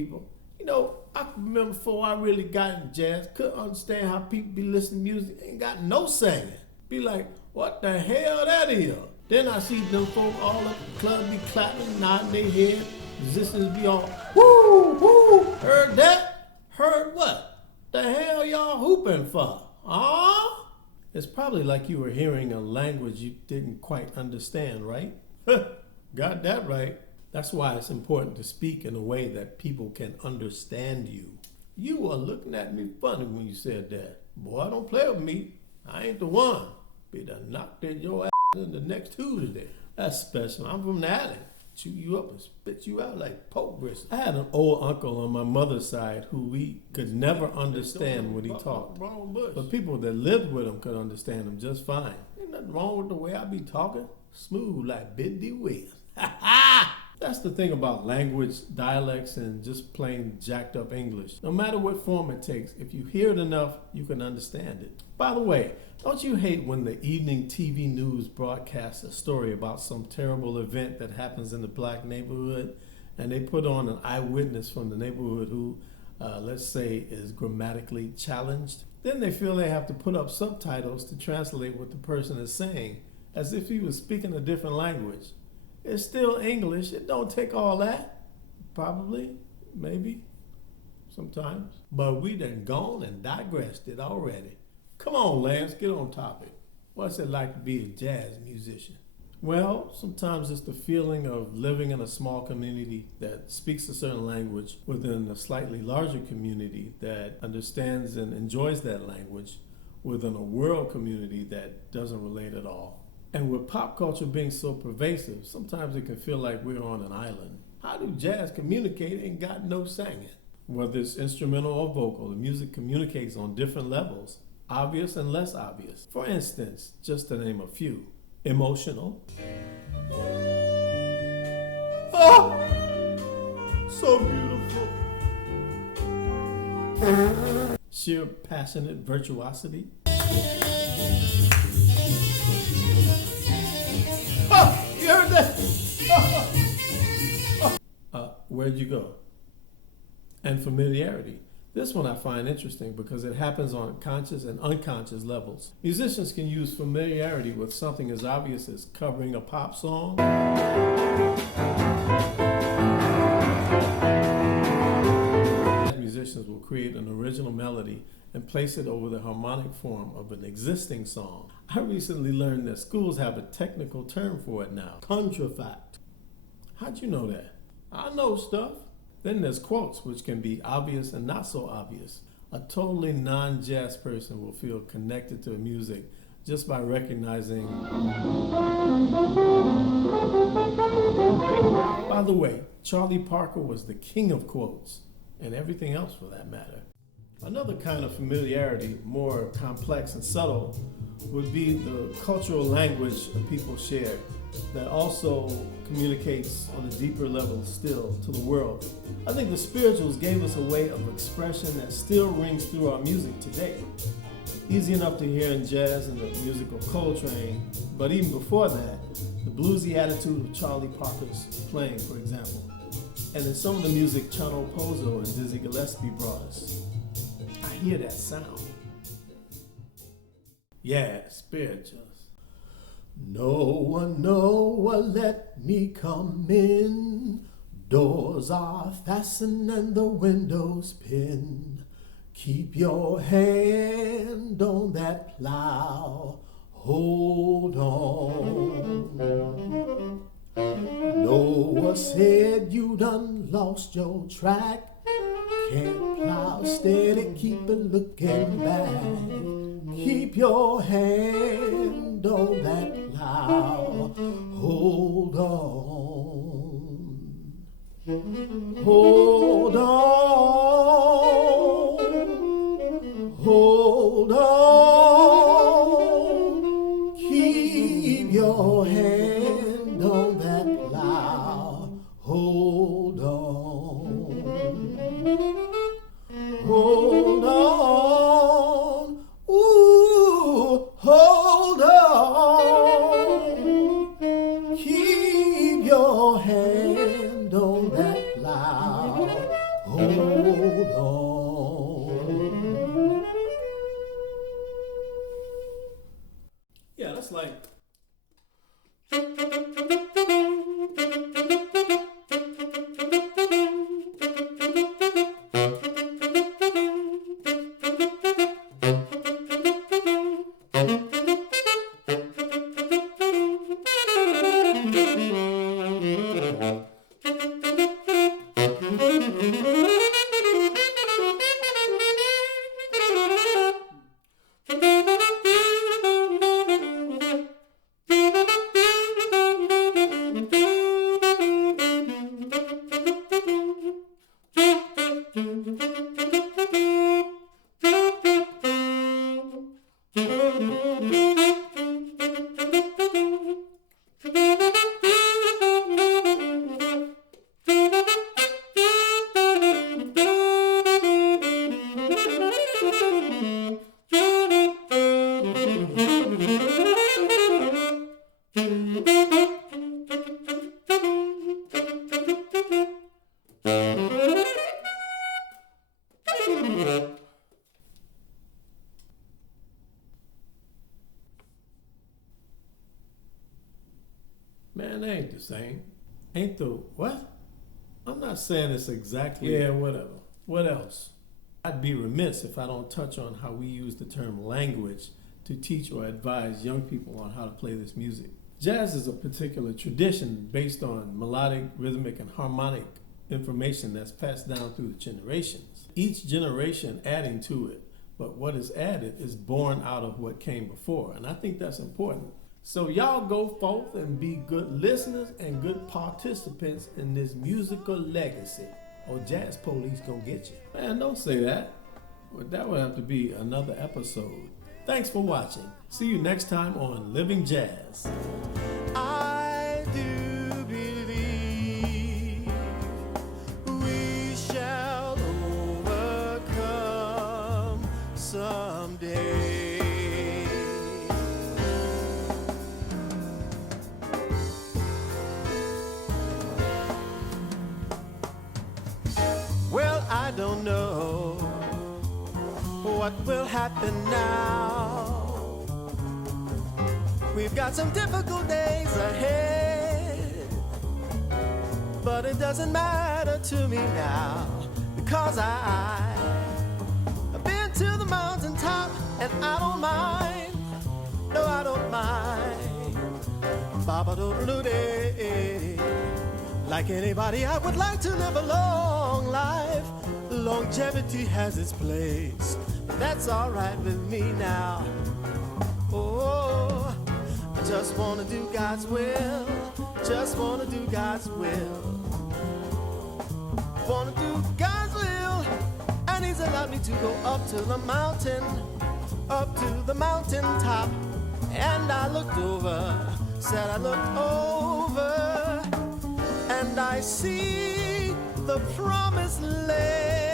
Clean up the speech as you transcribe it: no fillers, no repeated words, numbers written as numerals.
people. You know, I can remember before I really got in jazz, couldn't understand how people be listening to music, ain't got no singing. Be like, what the hell that is? Then I see them folk all up in the club be clapping, nodding their head, musicians be all, woo, woo, heard that? Heard what? The hell y'all hooping for? Huh? It's probably like you were hearing a language you didn't quite understand, right? Got that right. That's why it's important to speak in a way that people can understand you. You were looking at me funny when you said that. Boy, don't play with me. I ain't the one. Be done knocked in your ass in the next Tuesday. That's special. I'm from the alley. Chew you up and spit you out like pork brisket. I had an old uncle on my mother's side who we could never understand when he talked. But people that lived with him could understand him just fine. Ain't nothing wrong with the way I be talking. Smooth like Biddy Williams. Ha ha! That's the thing about language, dialects, and just plain jacked up English. No matter what form it takes, if you hear it enough, you can understand it. By the way, don't you hate when the evening TV news broadcasts a story about some terrible event that happens in the black neighborhood, and they put on an eyewitness from the neighborhood who, let's say, is grammatically challenged? Then they feel they have to put up subtitles to translate what the person is saying, as if he was speaking a different language. It's still English. It don't take all that. Probably, maybe, sometimes. But we done gone and digressed it already. Come on, Lance, get on topic. What's it like to be a jazz musician? Well, sometimes it's the feeling of living in a small community that speaks a certain language within a slightly larger community that understands and enjoys that language within a world community that doesn't relate at all. And with pop culture being so pervasive, sometimes it can feel like we're on an island. How do jazz communicate and got no singing? Whether it's instrumental or vocal, the music communicates on different levels, obvious and less obvious. For instance, just to name a few. Emotional. Oh, so beautiful. Sheer passionate virtuosity. Oh, you heard that? Where'd you go? And familiarity. This one I find interesting because it happens on conscious and unconscious levels. Musicians can use familiarity with something as obvious as covering a pop song. Musicians will create an original melody and place it over the harmonic form of an existing song. I recently learned that schools have a technical term for it now, contrafact. How'd you know that? I know stuff. Then there's quotes, which can be obvious and not so obvious. A totally non-jazz person will feel connected to music just by recognizing. By the way, Charlie Parker was the king of quotes, and everything else for that matter. Another kind of familiarity, more complex and subtle, would be the cultural language that people share that also communicates on a deeper level still to the world. I think the spirituals gave us a way of expression that still rings through our music today. Easy enough to hear in jazz and the music of Coltrane, but even before that, the bluesy attitude of Charlie Parker's playing, for example, and in some of the music Chano Pozo and Dizzy Gillespie brought us. I hear that sound. Yeah, spirituals. No one, let me come in. Doors are fastened and the windows pinned. Keep your hand on that plow. Hold on. Noah said you done lost your track. Can't plow steady, keep it looking back. Keep your hand on that plow. Hold on. Hold on. Hold on. Keep your hand on that plow. Hold on. Hold on. Ooh, hold on. Keep your hand on that plow. just like. Man, they ain't the same. Ain't the what? I'm not saying it's exactly. Yeah, whatever. What else? I'd be remiss if I don't touch on how we use the term language to teach or advise young people on how to play this music. Jazz is a particular tradition based on melodic, rhythmic, and harmonic information that's passed down through the generations. Each generation adding to it, but what is added is born out of what came before, and I think that's important. So y'all go forth and be good listeners and good participants in this musical legacy, or Jazz Police gonna get you. Man, don't say that. But that would have to be another episode. Thanks for watching. See you next time on Living Jazz. I do believe we shall overcome someday. Well, I don't know what will happen now. We've got some difficult days ahead, but it doesn't matter to me now, because I've been to the mountaintop and I don't mind. No, I don't mind. Ba-ba-do-do-do-day. Like anybody, I would like to live a long life. Longevity has its place, but that's all right with me now. Oh, I just want to do God's will. Just want to do God's will. Want to do God's will. And He's allowed me to go up to the mountain, up to the mountain top. And I looked over, said I looked over, and I see the promised land.